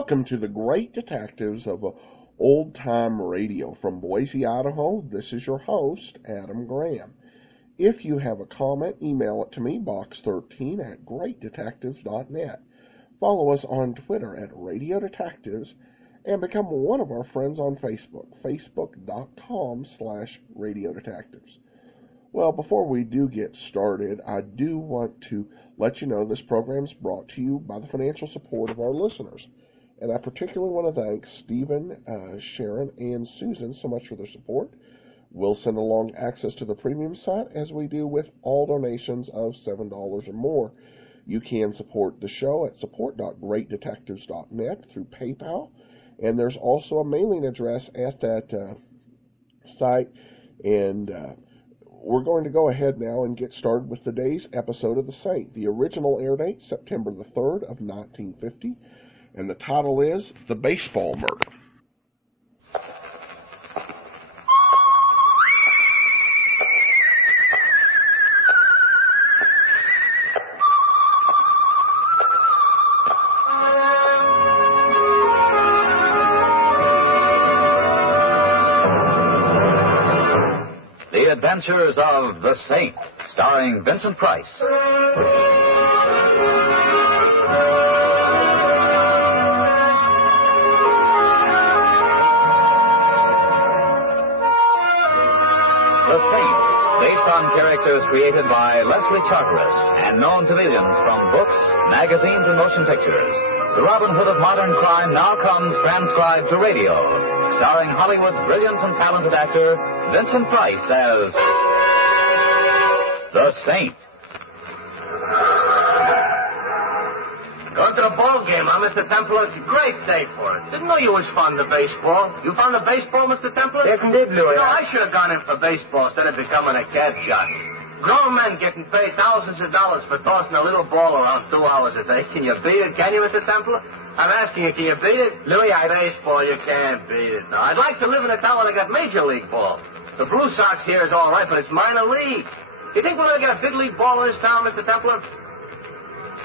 Welcome to the Great Detectives of Old Time Radio. From Boise, Idaho, this is your host, Adam Graham. If you have a comment, email it to me, box13@greatdetectives.net. Follow us on Twitter at Radio Detectives, and become one of our friends on Facebook, facebook.com/Radio Detectives. Well, before we do get started, I do want to let you know this program is brought to you by the financial support of our listeners. And I particularly want to thank Stephen, Sharon, and Susan so much for their support. We'll send along access to the premium site as we do with all donations of $7 or more. You can support the show at support.greatdetectives.net through PayPal. And there's also a mailing address at that site. And we're going to go ahead now and get started with today's episode of The Saint. The original air date, September the 3rd of 1950, and the title is The Baseball Murder. Adventures of The Saint, starring Vincent Price. The Saint, based on characters created by Leslie Charteris and known to millions from books, magazines, and motion pictures. The Robin Hood of modern crime now comes transcribed to radio, starring Hollywood's brilliant and talented actor Vincent Price as The Saint. Going to the ball game, huh, Mr. Templar? It's a great day for it. Didn't know you was fond of baseball. You fond of baseball, Mr. Templar? Yes, indeed, Louis. No, I should have gone in for baseball instead of becoming a cab shot. Grown men getting paid thousands of dollars for tossing a little ball around 2 hours a day. Can you beat it? Can you, Mr. Templar? I'm asking you, can you beat it? Louis, Baseball, you can't beat it. No, I'd like to live in a town where they got Major League ball. The Blue Sox here is all right, but it's minor league. You think we'll ever get a big league ball in this town, Mr. Templar?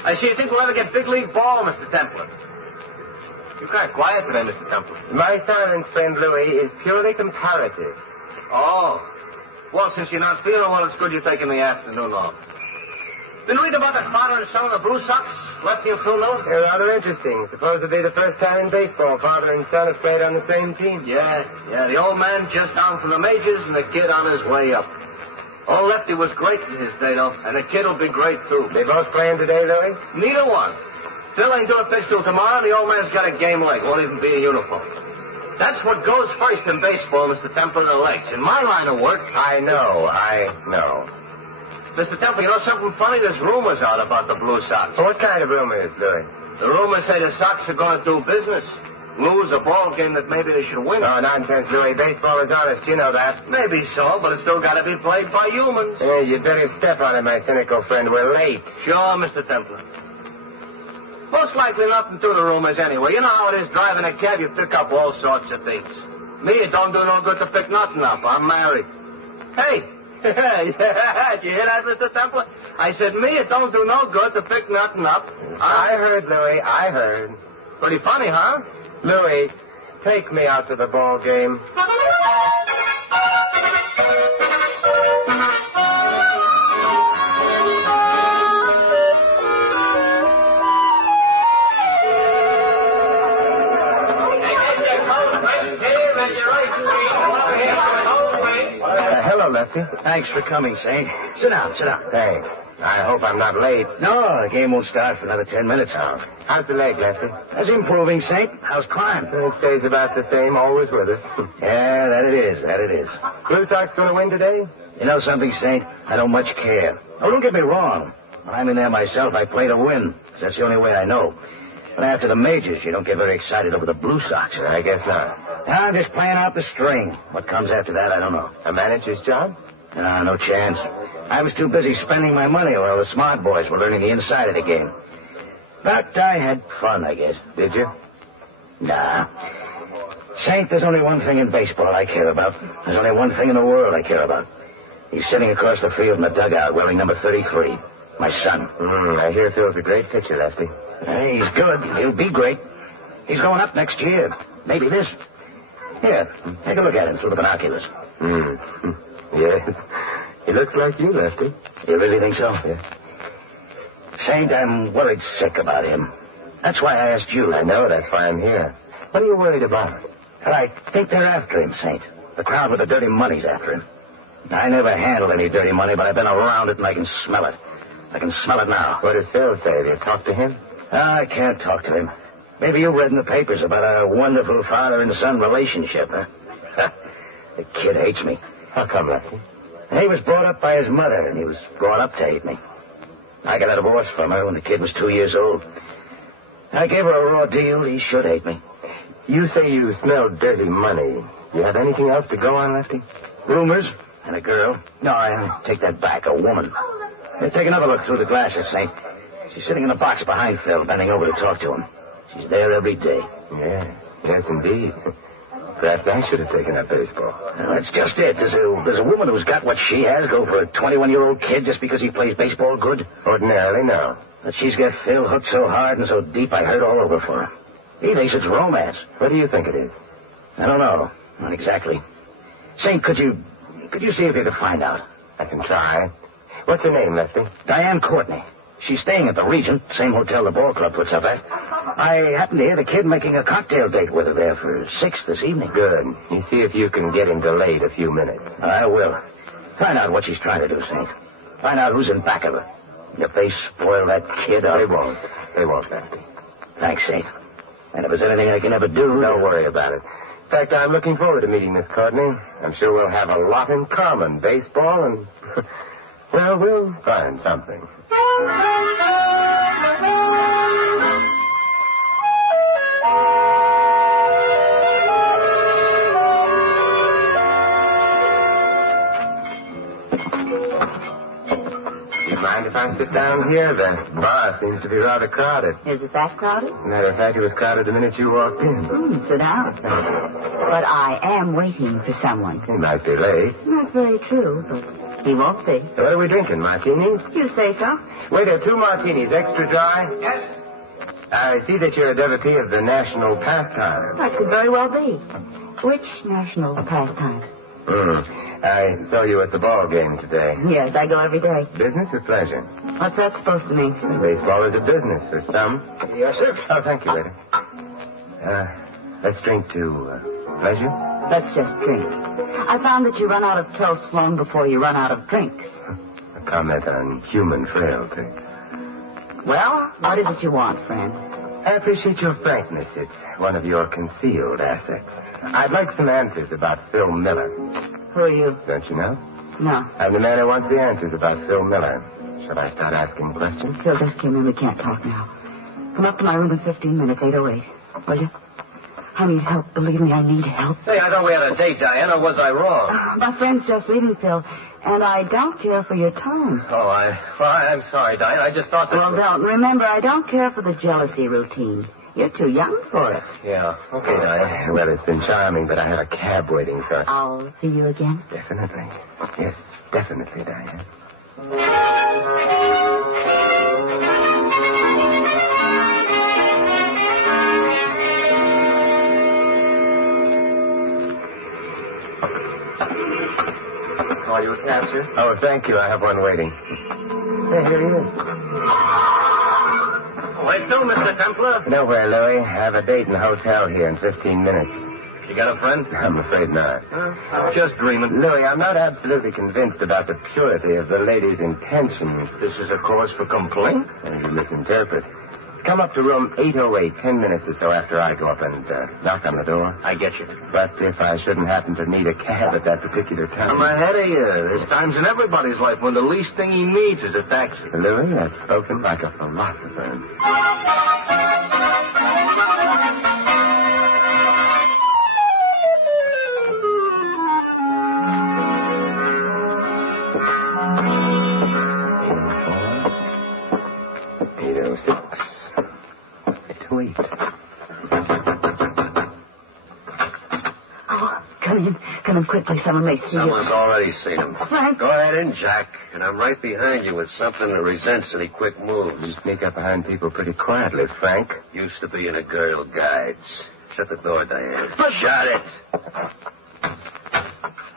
I see, you think we'll ever get big league ball, Mr. Templar? You're kind of quiet today, Mr. Templar. My silence, friend Louis, is purely comparative. Oh. Well, since you're not feeling well, it's good you're taking the afternoon off. Been reading about the father and son of the Blue Sox? Lefty and True North? They're rather interesting. Suppose it'll be the first time in baseball father and son have played on the same team. Yeah. The old man just down from the majors and the kid on his way up. Old Lefty was great in his day, though, and the kid will be great, too. They both playing today, Louis? Neither one. Phil ain't doing a pitch till tomorrow, and the old man's got a game leg. Won't even be in uniform. That's what goes first in baseball, Mr. Templar, the legs. In my line of work... I know. Mr. Templar, you know something funny? There's rumors out about the Blue Sox. What kind of rumors, Louis? The rumors say the Sox are going to do business. Lose a ball game that maybe they should win. Oh, nonsense, Louis. Baseball is honest. You know that. Maybe so, but it's still got to be played by humans. Hey, you'd better step on it, my cynical friend. We're late. Sure, Mr. Templar. Most likely nothing to the rumors anyway. You know how it is driving a cab. You pick up all sorts of things. Me, it don't do no good to pick nothing up. I'm married. Hey. Yeah, you hear that, Mr. Templar? I said, me, it don't do no good to pick nothing up. I heard, Louis. I heard. Pretty funny, huh? Louis, take me out to the ball game. Hello, Lefty. Thanks for coming, Saint. Sit down. Thanks. I hope I'm not late. No, the game won't start for another 10 minutes now. How's the leg, Lefty? That's improving, Saint. How's crime? It stays about the same, always with us. Yeah, that it is. Blue Sox going to win today? You know something, Saint? I don't much care. Oh, don't get me wrong. When I'm in there myself, I play to win. That's the only way I know. But after the majors, you don't get very excited over the Blue Sox. I guess not. I'm just playing out the string. What comes after that, I don't know. A manager's job? No chance. I was too busy spending my money while the smart boys were learning the inside of the game. But I had fun, I guess. Did you? Nah. Saint, there's only one thing in baseball I care about. There's only one thing in the world I care about. He's sitting across the field in the dugout wearing number 33. My son. I hear Phil's a great pitcher, Lefty. He's good. He'll be great. He's going up next year. Maybe this. Here, take a look at him through the binoculars. Yes. He looks like you, Lefty. You really think so? Yes. Saint, I'm worried sick about him. That's why I asked you. I know, that's why I'm here. What are you worried about? I think they're after him, Saint. The crowd with the dirty money's after him. I never handled any dirty money, but I've been around it and I can smell it. I can smell it now. What does Phil say? Have you talked to him? I can't talk to him. Maybe you read in the papers about a wonderful father and son relationship, huh? The kid hates me. How come, Lefty? He was brought up by his mother, and he was brought up to hate me. I got a divorce from her when the kid was 2 years old. I gave her a raw deal. He should hate me. You say you smell dirty money. You have anything else to go on, Lefty? Rumors and a girl. No, I take that back. A woman. Hey, take another look through the glasses, Saint. She's sitting in the box behind Phil, bending over to talk to him. She's there every day. Yes, indeed. Perhaps I should have taken up baseball. Well, that's just it. There's a woman who's got what she has go for a 21-year-old kid just because he plays baseball good? Ordinarily, no. But she's got Phil hooked so hard and so deep I hurt all over for her. He thinks it's romance. What do you think it is? I don't know. Not exactly. Saint, could you see if you could find out? I can try. What's her name, Lefty? Diane Courtney. She's staying at the Regent, same hotel the ball club puts up at. I happened to hear the kid making a cocktail date with her there for 6 this evening. Good. You see if you can get him delayed a few minutes. I will. Find out what she's trying to do, Saint. Find out who's in back of her. If they spoil that kid, They won't. They won't, Lefty. Thanks, Saint. And if there's anything I can ever do... Don't worry about it. In fact, I'm looking forward to meeting Miss Courtney. I'm sure we'll have a lot in common. Baseball and... well, we'll find something. Mind if I sit down here? The bar seems to be rather crowded. Is it that crowded? Matter of fact, it was crowded the minute you walked in. Sit down. But I am waiting for someone. He might be late. That's very true, but he won't be. So what are we drinking, martinis? You say so? Waiter, 2 martinis, extra dry. Yes. I see that you're a devotee of the national pastime. That could very well be. Which national pastime? I saw you at the ball game today. Yes, I go every day. Business or pleasure? What's that supposed to mean? Baseball is a business for some. Yes, sir. Oh, thank you, waiter. Let's drink to pleasure. Let's just drink. I found that you run out of toast long before you run out of drinks. A comment on human frailty. Well, what is it you want, friend? I appreciate your frankness. It's one of your concealed assets. I'd like some answers about Phil Miller. Who are you? Don't you know? No. I'm the man who wants the answers about Phil Miller. Shall I start asking questions? Phil just came in. We can't talk now. Come up to my room in 15 minutes, 8:08. Will you? I need help. Believe me, I need help. Say, I thought we had a date, Diane, or was I wrong? My friend's just leaving, Phil, and I don't care for your tone. Oh, I'm sorry, Diane. I just thought that... Well, don't. Remember, I don't care for the jealousy routine. You're too young for it. Yeah. Okay, Diane. Well, it's been charming, but I have a cab waiting, so... I'll see you again. Definitely. Yes, definitely, Diane. Call you a cab, sir? Oh, thank you. I have one waiting. Hey, here he is. Where to, Mr. Templar? Nowhere, Louis. I have a date in the hotel here in 15 minutes. You got a friend? I'm afraid not. Just dreaming. Louis, I'm not absolutely convinced about the purity of the lady's intentions. This is a cause for complaint? And you misinterpret. Come up to room 808, 10 minutes or so after I go up and knock on the door. I get you. But if I shouldn't happen to need a cab at that particular time... I'm ahead of you. There's times in everybody's life when the least thing he needs is a taxi. Louis, that's spoken like a philosopher. Come in quickly. Someone may see Someone's already seen him. Frank. Go ahead in, Jack. And I'm right behind you with something that resents any quick moves. You sneak up behind people pretty quietly, Frank. Used to be in a Girl Guides. Shut the door, Diane. But- Shut it.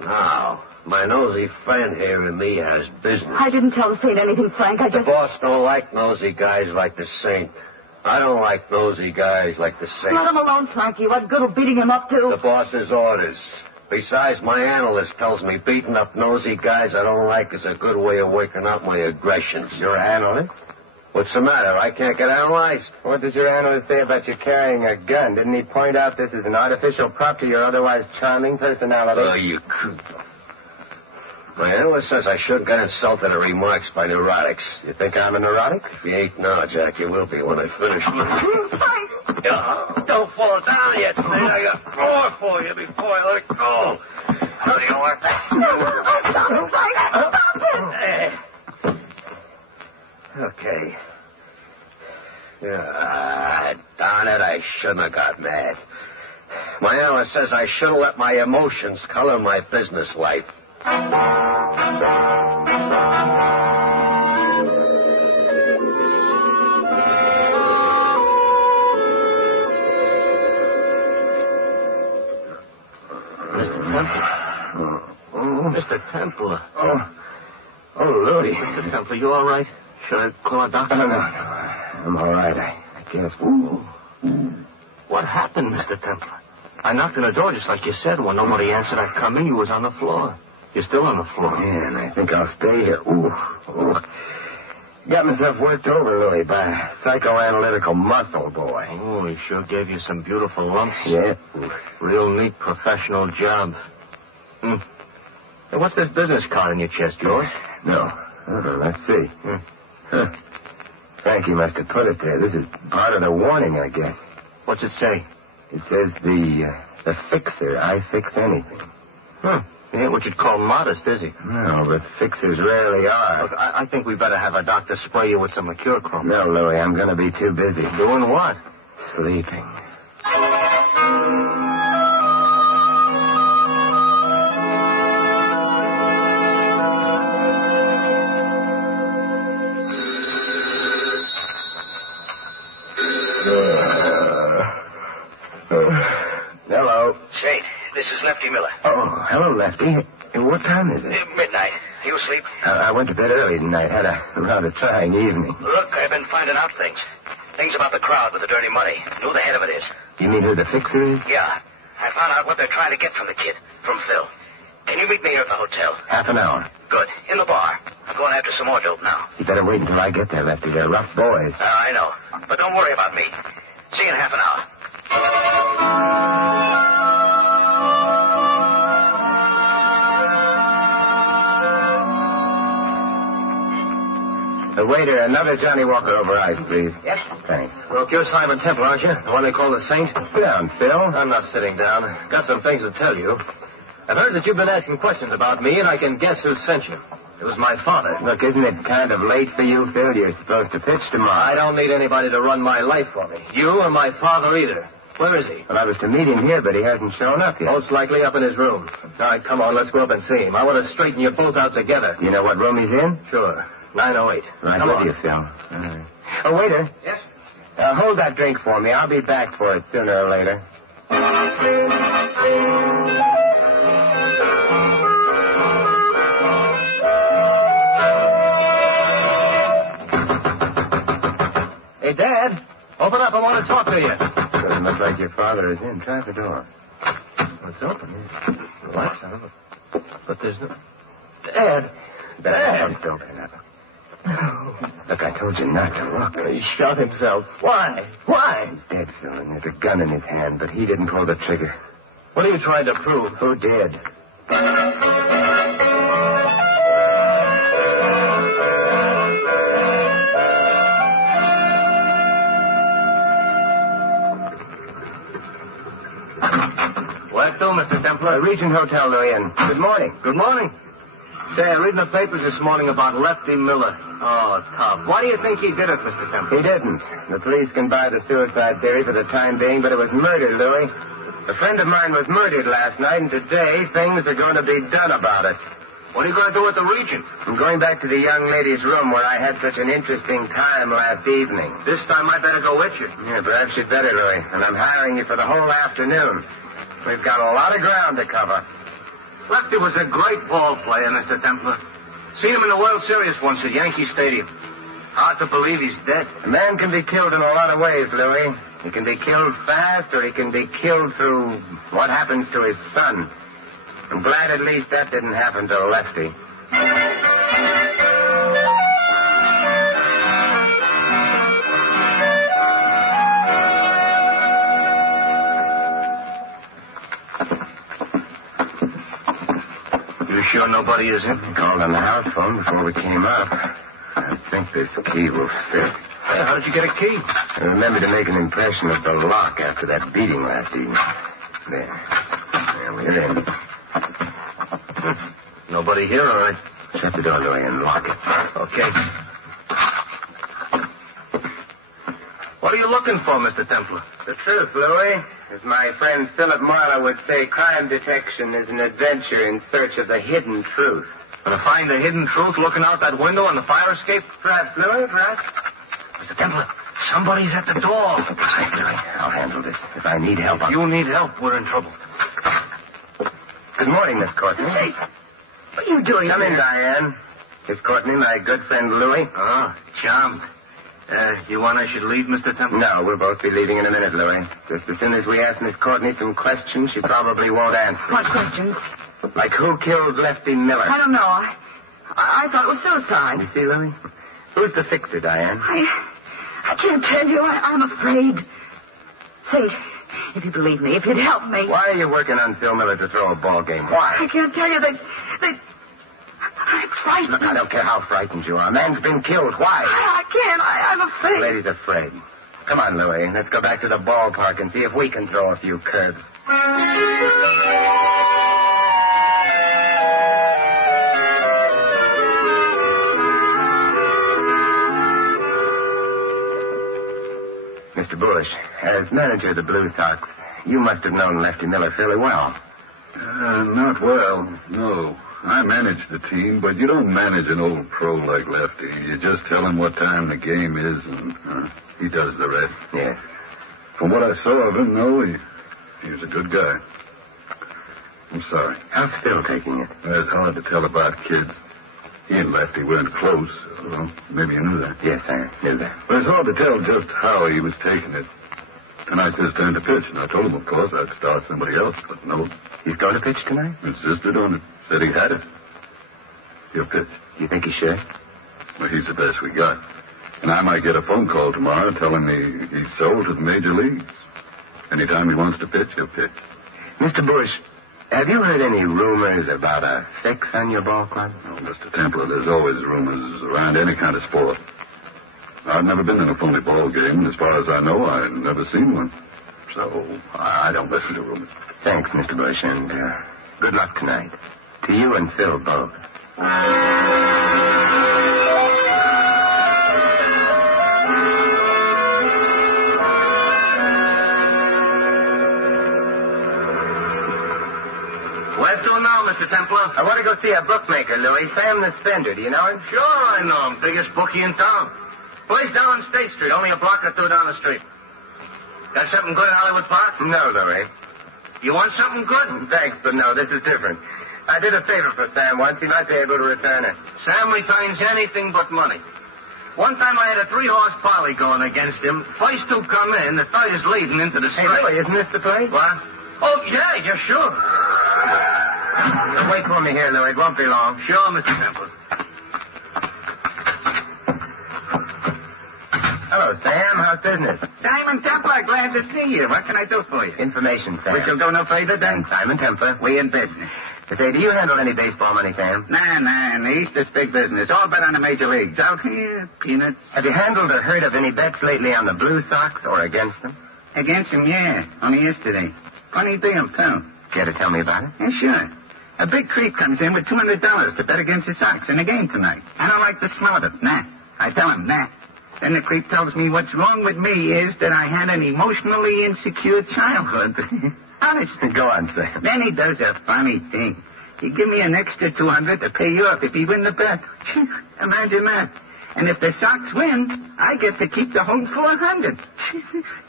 Now, my nosy friend here and me has business. I didn't tell the Saint anything, Frank. I The just... boss don't like nosy guys like the Saint. I don't like nosy guys like the Saint. Let him alone, Frankie. What good will beating him up to? The boss's orders. Besides, my analyst tells me beating up nosy guys I don't like is a good way of working out my aggressions. Your analyst? What's the matter? I can't get analyzed. What does your analyst say about you carrying a gun? Didn't he point out this is an artificial prop to your otherwise charming personality? Oh, you creep. My analyst says I shouldn't get insulted at remarks by neurotics. You think I'm a neurotic? If you ain't now, Jack, you will be when I finish. Frank! Don't fall down yet, Sid. I got more for you before I let go. How do you want that? Stop it, Frank! Stop it! Okay. Darn it, I shouldn't have got mad. My analyst says I shouldn't let my emotions color my business life. Mr. Templar. Oh, Louie. Mr. Templar, you all right? Should I call a doctor? No. I'm all right, I guess. What happened, Mr. Templar? I knocked on the door just like you said. When nobody answered, I come in. You was on the floor. You're still on the floor. Yeah, and I think I'll stay here. Got myself worked over, Louie, by a psychoanalytical muscle boy. Oh, he sure gave you some beautiful lumps. Yeah. Real neat professional job. Hey, what's this business card in your chest, George? No. Let's see. Frankie must have put it there. This is part of the warning, I guess. What's it say? It says the fixer. I fix anything. He ain't what you'd call modest, is he? No, but fixers rarely are. Look, I think we better have a doctor spray you with some mercurochrome. No, Louie, I'm going to be too busy. Doing what? Sleeping. Hello. Saint, this is Lefty Miller. Oh, hello, Lefty. What time is it? Midnight. You asleep? I went to bed early tonight. Had a rather trying evening. Look, I've been finding out things. Things about the crowd with the dirty money. Who the head of it is. You mean who the fixer is? Yeah. I found out what they're trying to get from the kid, from Phil. Can you meet me here at the hotel? Half an hour. Good. In the bar. I'm going after some more dope now. You better wait until I get there, Lefty. They're rough boys. I know. But don't worry about me. See you in half an hour. Waiter, another Johnny Walker over ice, please. Yes? Thanks. Look, you're Simon Temple, aren't you? The one they call the Saint? Sit down, Phil. I'm not sitting down. Got some things to tell you. I've heard that you've been asking questions about me, and I can guess who sent you. It was my father. Look, isn't it kind of late for you, Phil? You're supposed to pitch tomorrow. I don't need anybody to run my life for me. You or my father either. Where is he? Well, I was to meet him here, but he hasn't shown up yet. Most likely up in his room. All right, come on, let's go up and see him. I want to straighten you both out together. You know what room he's in? Sure. 908. Right Come with on. you, Phil. All right. Oh, waiter. Yes? Hold that drink for me. I'll be back for it sooner or later. Hey, Dad. Open up. I want to talk to you. Doesn't look like your father is in. Try the door. It's open. What? But there's no... Dad. Dad. Just open it up. Look, I told you not to look. He shot himself. Why? Why? He's dead, Phil, and there's a gun in his hand, but he didn't pull the trigger. What are you trying to prove? Who did? Where to, Mr. Templar? Regent Hotel, Louis, and good morning. Good morning. Say, I'm reading the papers this morning about Lefty Miller. Oh, tough. Why do you think he did it, Mr. Templar? He didn't. The police can buy the suicide theory for the time being, but it was murder, Louis. A friend of mine was murdered last night, and today things are going to be done about it. What are you going to do with the Regent? I'm going back to the young lady's room where I had such an interesting time last evening. This time I better go with you. Yeah, perhaps you'd better, Louis. And I'm hiring you for the whole afternoon. We've got a lot of ground to cover. Lefty was a great ball player, Mr. Templar. Seen him in the World Series once at Yankee Stadium. Hard to believe he's dead. A man can be killed in a lot of ways, Louis. He can be killed fast, or he can be killed through what happens to his son. I'm glad at least that didn't happen to Lefty. You sure nobody is in? I called on the house phone before we came up. I think this key will fit. Hey, how did you get a key? I remember to make an impression of the lock after that beating last evening. There we're in. Nobody here, all right. Shut the door, Louis, and lock it. Okay. What are you looking for, Mr. Templar? The truth, Louis. As my friend Philip Marlowe would say, crime detection is an adventure in search of the hidden truth. Gonna find the hidden truth looking out that window on the fire escape? Perhaps, Louis, perhaps. Mr. Templar, somebody's at the door. Right, Louis. I'll handle this. If I need help, You need help. We're in trouble. Good morning, Miss Courtney. Hey, what are you doing Come in, here? Diane. Miss Courtney, my good friend Louis. Oh, charmed. You want I should leave, Mr. Templar? No, we'll both be leaving in a minute, Louis. Just as soon as we ask Miss Courtney some questions, she probably won't answer. What questions? Like who killed Lefty Miller? I don't know. I thought it was suicide. You see, Louis? Who's the fixer, Diane? I can't tell you. I'm afraid. Say, if you believe me, if you'd help me. Why are you working on Phil Miller to throw a ball game? Why? I can't tell you. I'm frightened. Look, I don't care how frightened you are. A man's been killed. Why? I can't. I'm afraid. The lady's afraid. Come on, Louis. Let's go back to the ballpark and see if we can throw a few curves. Mr. Bush, as manager of the Blue Sox, you must have known Lefty Miller fairly well. Not well, no. I manage the team, but you don't manage an old pro like Lefty. You just tell him what time the game is, and he does the rest. Yes. From what I saw of him, no, he was a good guy. I'm sorry. How's Phil taking it? It's hard to tell about kids. He and Lefty weren't close. Well, maybe you knew that. Yes, I knew that. But it's hard to tell just how he was taking it. Tonight's his turn to pitch, and I told him, of course, I'd start somebody else, but no. He's going to pitch tonight? Insisted on it. Said he had it. He'll pitch. You think he should? Well, he's the best we got. And I might get a phone call tomorrow telling me he's sold to the major leagues. Anytime he wants to pitch, he'll pitch. Mr. Bush, have you heard any rumors about a fix on your ball club? Oh, Mr. Templar, there's always rumors around any kind of sport. I've never been in a phony ball game. As far as I know, I've never seen one. So I don't listen to rumors. Thanks, Mr. Bush, and good luck tonight. To you and Phil both. Where to now, Mr. Templar? I want to go see a bookmaker, Louis. Sam the Spender. Do you know him? Sure, I know him. Biggest bookie in town. Place down on State Street, only a block or two down the street. Got something good at Hollywood Park? No, Louis. You want something good? Thanks, but no, this is different. I did a favor for Sam once. He might be able to return it. Sam returns anything but money. One time I had a 3-horse poly going against him. First two come in, the third is leading into the Hey, straight. Louis, isn't this the place? What? Oh, yeah, sure. Wait for me here, Louis. It won't be long. Sure, Mr. Templar. Hello, Sam. How's business? Simon Templar, glad to see you. What can I do for you? Information, Sam. We shall go no further And than... Simon Templar. We in business. Say, do you handle any baseball money, Sam? Nah, in the East it's big business. All bet on the major leagues. Out here, peanuts. Have you handled or heard of any bets lately on the Blue Sox or against them? Against him, yeah. Only yesterday. Funny deal, too. Care to tell me about it? Yeah, sure. A big creep comes in with $200 to bet against the Sox in the game tonight. I don't like the smell of it. Nah. I tell him, nah. Then the creep tells me what's wrong with me is that I had an emotionally insecure childhood. Honest. Go on, Sam. Then he does a funny thing. He give me an extra $200 to pay you up if he win the bet. Imagine that. And if the Sox win, I get to keep the whole $400.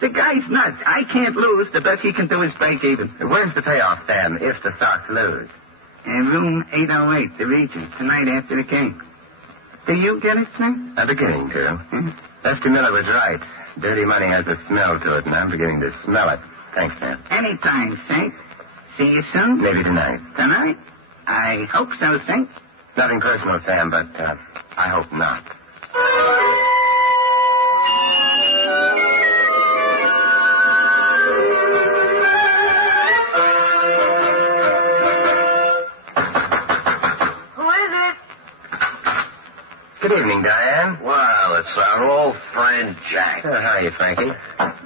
The guy's nuts. I can't lose. The best he can do is break even. Where's the payoff, Sam, if the Sox lose? In room 808, the Regent, tonight after the game. Do you get it, Sam? I'm beginning to. Lefty Miller was right. Dirty money has a smell to it, and I'm beginning to smell it. Thanks, Sam. Anytime, Saint. See you soon? Maybe tonight. Tonight? I hope so, Saint. Nothing personal, Sam, but I hope not. Good evening, Diane. Well, it's our old friend Jack. How are you, Frankie?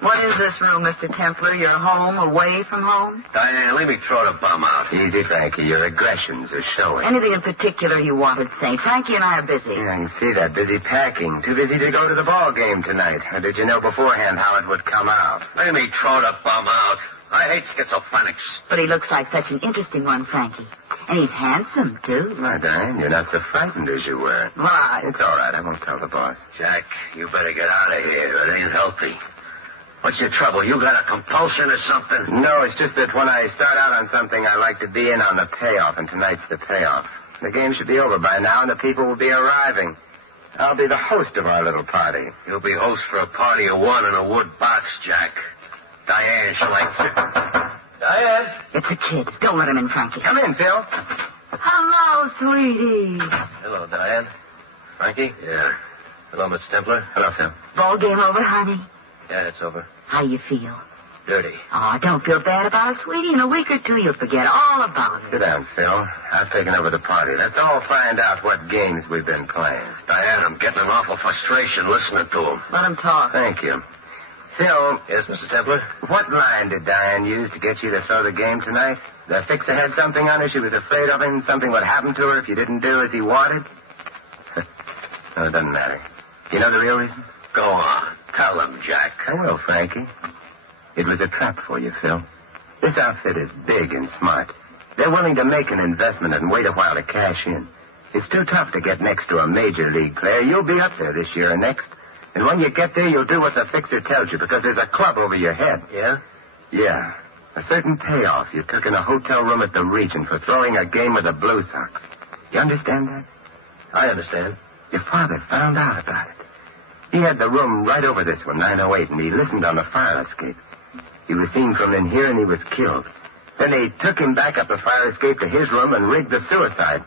What is this room, Mr. Templar? You're home, away from home? Diane, let me throw the bum out. Easy, Frankie. Your aggressions are showing. Anything in particular you wanted, Saint? Frankie and I are busy. Yeah, I can see that. Busy packing. Too busy to go to the ball game tonight. Or did you know beforehand how it would come out? Let me throw the bum out. I hate schizophrenics. But he looks like such an interesting one, Frankie. And he's handsome, too. My Diane, you're not so frightened as you were. Why? It's all right. I won't tell the boss. Jack, you better get out of here. It ain't healthy. What's your trouble? You got a compulsion or something? No, it's just that when I start out on something, I like to be in on the payoff, and tonight's the payoff. The game should be over by now, and the people will be arriving. I'll be the host of our little party. You'll be host for a party of one in a wood box, Jack. Diane, she'll like... Diane? It's a kid. Don't let him in, Frankie. Come in, Phil. Hello, sweetie. Hello, Diane. Frankie? Yeah. Hello, Mr. Templar. Hello, Phil. Ball game over, honey? Yeah, it's over. How you feel? Dirty. Oh, don't feel bad about it, sweetie. In a week or two, you'll forget all about Sit it. down, Phil. I've taken over the party. Let's all find out what games we've been playing. Diane, I'm getting an awful frustration listening to him. Let him talk. Thank you. Phil. Yes, Mr. Templar? What line did Diane use to get you to throw the game tonight? The fixer had something on her. She was afraid of him. Something would happen to her if you didn't do as he wanted. No, it doesn't matter. You know the real reason? Go on. Tell him, Jack. I will, Frankie. It was a trap for you, Phil. This outfit is big and smart. They're willing to make an investment and wait a while to cash in. It's too tough to get next to a major league player. You'll be up there this year and next. And when you get there, you'll do what the fixer tells you because there's a club over your head. Yeah? Yeah. A certain payoff you took in a hotel room at the Regent for throwing a game with the Blue Sox. You understand that? I understand. Your father found out about it. He had the room right over this one, 908, and he listened on the fire escape. He was seen from in here, and he was killed. Then they took him back up the fire escape to his room and rigged the suicide.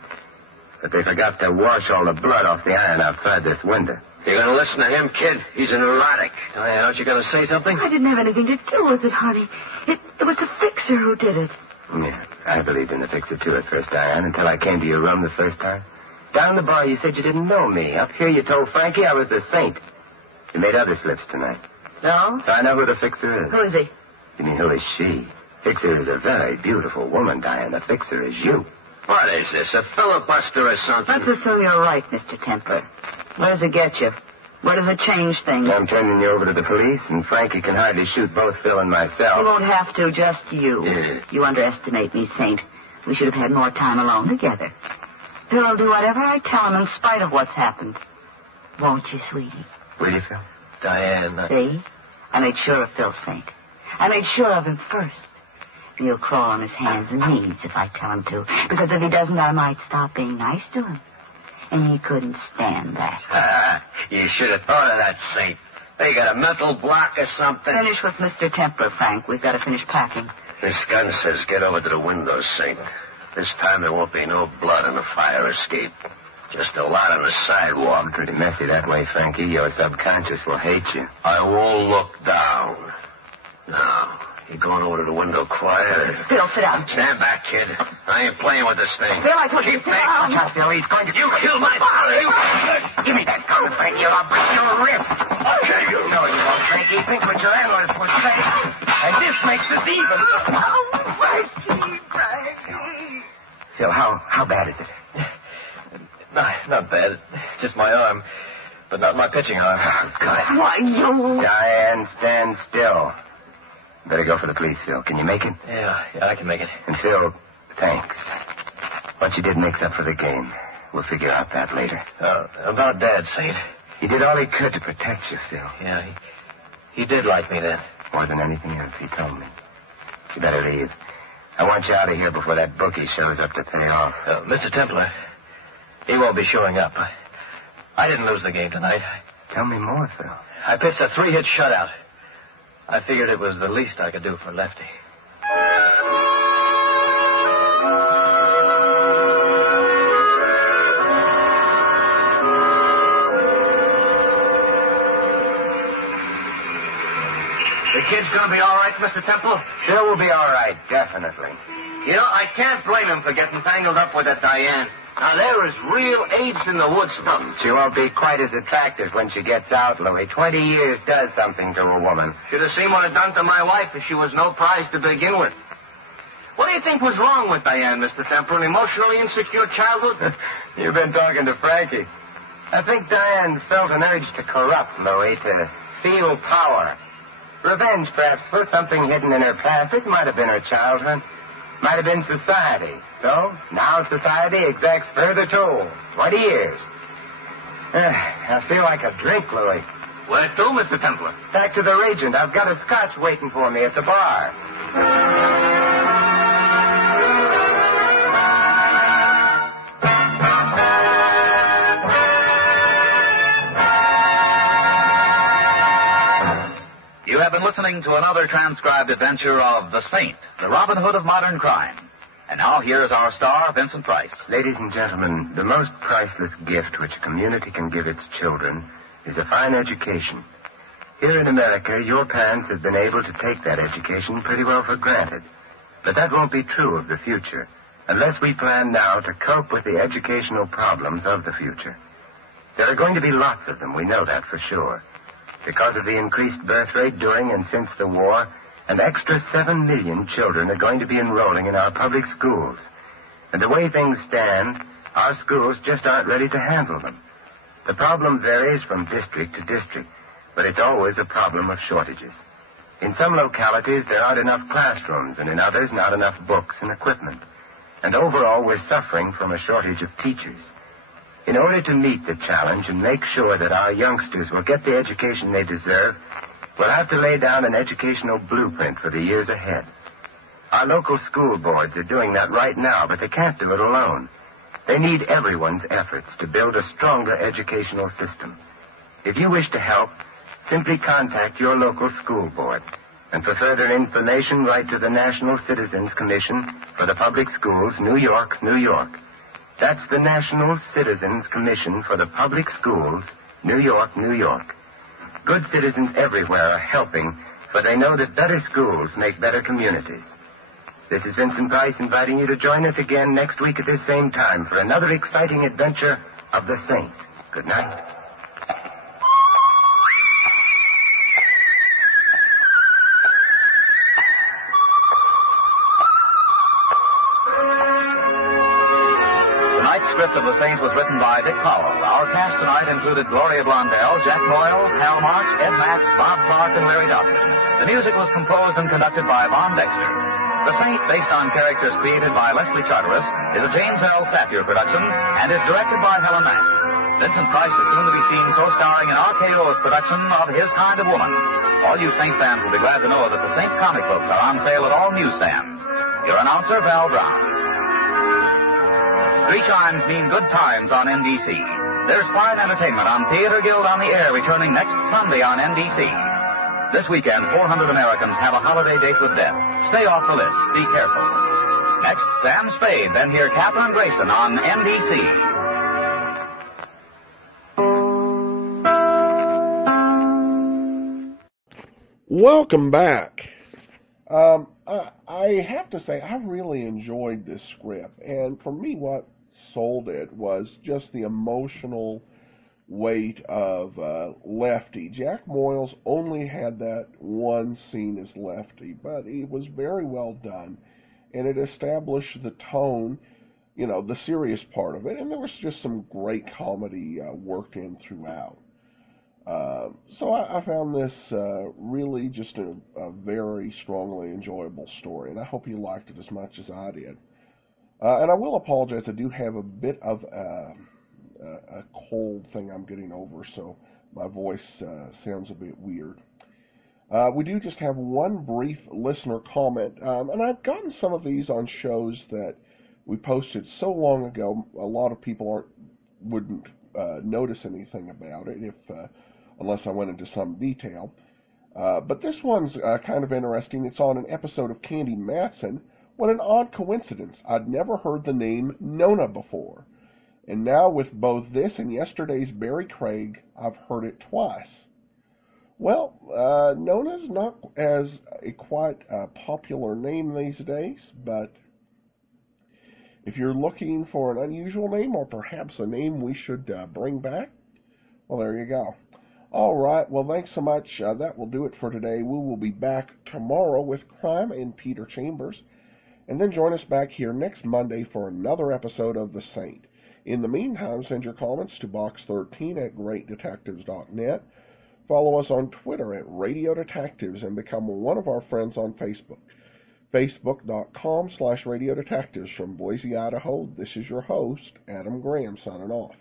But they forgot to wash all the blood off the iron outside this window. You're going to listen to him, kid? He's a neurotic. Diane, aren't you going to say something? I didn't have anything to do with it, honey. It was the fixer who did it. Yeah, I believed in the fixer, too, at first, Diane, until I came to your room the first time. Down the bar, you said you didn't know me. Up here, you told Frankie I was the saint. You made other slips tonight. No? So I know who the fixer is. Who is he? You mean, who is she? Fixer is a very beautiful woman, Diane. The fixer is you. What is this, a filibuster or something? Let's assume you're right, Mr. Templar. Where does it get you? Where does it change things? I'm turning you over to the police, and Frankie can hardly shoot both Phil and myself. You won't have to, just you. Yeah. You underestimate me, Saint. We should have had more time alone together. Phil will do whatever I tell him in spite of what's happened. Won't you, sweetie? Will you, Phil? Diane, See? I made sure of Phil, Saint. I made sure of him first. And he'll crawl on his hands and knees if I tell him to. Because if he doesn't, I might stop being nice to him. And he couldn't stand that. You should have thought of that, Saint. They got a mental block or something. Finish with Mr. Templar, Frank. We've got to finish packing. This gun says get over to the window, Saint. This time there won't be no blood in the fire escape. Just a lot on the sidewalk. Pretty messy that way, Frankie. Your subconscious will hate you. I won't look down. Now, you going over to the window quiet? Phil, sit down. Stand back, kid. I ain't playing with this thing. Phil, I told you to sit down. Watch out, Phil. He's going to... You killed my father. Give me that gun, Frankie, or I'll break your ribs. I'll kill you. No, you won't, Frankie. Think what your analyst would say. And this makes us even. Phil, how bad is it? Not bad. Just my arm. but not my pitching arm. Oh, good. Why, you... Diane, stand still. Better go for the police, Phil. Can you make it? Yeah, I can make it. And Phil, thanks. What you did makes up for the game. We'll figure out that later. About Dad, Saint. He did all he could to protect you, Phil. Yeah, he did like me then. More than anything else, he told me. You better leave. I want you out of here before that bookie shows up to pay off. Mr. Templar, he won't be showing up. I didn't lose the game tonight. Tell me more, Phil. I pitched a 3-hit shutout. I figured it was the least I could do for Lefty. The kid's gonna be all right, Mr. Temple? Sure will be all right, definitely. You know, I can't blame him for getting tangled up with that Diane. Now, there is real AIDS in the wood stuff. She won't be quite as attractive when she gets out, Louis. 20 years does something to a woman. Should have seen what it done to my wife if she was no prize to begin with. What do you think was wrong with Diane, Mr. Temple? An emotionally insecure childhood? You've been talking to Frankie. I think Diane felt an urge to corrupt, Louis, to feel power. Revenge, perhaps, for something hidden in her past. It might have been her childhood. Might have been society. So, now society exacts further toll. 20 years. I feel like a drink, Louis. Where to, Mr. Templar? Back to the Regent. I've got a scotch waiting for me at the bar. You have been listening to another transcribed adventure of The Saint, the Robin Hood of modern crime. And now here's our star, Vincent Price. Ladies and gentlemen, the most priceless gift which a community can give its children is a fine education. Here in America, your parents have been able to take that education pretty well for granted. But that won't be true of the future, unless we plan now to cope with the educational problems of the future. There are going to be lots of them, we know that for sure. Because of the increased birth rate during and since the war, an extra 7 million children are going to be enrolling in our public schools. And the way things stand, our schools just aren't ready to handle them. The problem varies from district to district, but it's always a problem of shortages. In some localities, there aren't enough classrooms, and in others, not enough books and equipment. And overall, we're suffering from a shortage of teachers. In order to meet the challenge and make sure that our youngsters will get the education they deserve, we'll have to lay down an educational blueprint for the years ahead. Our local school boards are doing that right now, but they can't do it alone. They need everyone's efforts to build a stronger educational system. If you wish to help, simply contact your local school board. And for further information, write to the National Citizens Commission for the Public Schools, New York, New York. That's the National Citizens Commission for the Public Schools, New York, New York. Good citizens everywhere are helping, for they know that better schools make better communities. This is Vincent Price inviting you to join us again next week at this same time for another exciting adventure of the Saint. Good night. The script of The Saint was written by Dick Powell. Our cast tonight included Gloria Blondell, Jack Moyle, Hal March, Ed Matz, Bob Clark, and Larry Dodson. The music was composed and conducted by Von Dexter. The Saint, based on characters created by Leslie Charteris, is a James L. Safier production and is directed by Helen Mack. Vincent Price is soon to be seen co-starring in RKO's production of His Kind of Woman. All you Saint fans will be glad to know that the Saint comic books are on sale at all newsstands. Your announcer, Val Brown. 3 chimes mean good times on NBC. There's fine entertainment on Theater Guild on the Air returning next Sunday on NBC. This weekend, 400 Americans have a holiday date with death. Stay off the list. Be careful. Next, Sam Spade, then hear Katherine Grayson on NBC. Welcome back. I have to say, I really enjoyed this script. And for me, what sold it was just the emotional weight of Lefty. Jack Moyles only had that one scene as Lefty, but it was very well done. And it established the tone, you know, the serious part of it. And there was just some great comedy worked in throughout. So I found this really just a very strongly enjoyable story, and I hope you liked it as much as I did. And I will apologize, I do have a bit of a cold thing I'm getting over, so my voice sounds a bit weird. We do just have one brief listener comment, and I've gotten some of these on shows that we posted so long ago, a lot of people wouldn't notice anything about it unless I went into some detail. But this one's kind of interesting. It's on an episode of Candy Matson. What an odd coincidence. I'd never heard the name Nona before. And now with both this and yesterday's Barry Craig, I've heard it twice. Well, Nona's not as quite a popular name these days, but if you're looking for an unusual name or perhaps a name we should bring back, well, there you go. All right, well, thanks so much. That will do it for today. We will be back tomorrow with Crime and Peter Chambers, and then join us back here next Monday for another episode of The Saint. In the meantime, send your comments to box13@greatdetectives.net. Follow us on Twitter at Radio Detectives and become one of our friends on Facebook. Facebook.com/Radio Detectives. From Boise, Idaho, this is your host, Adam Graham, signing off.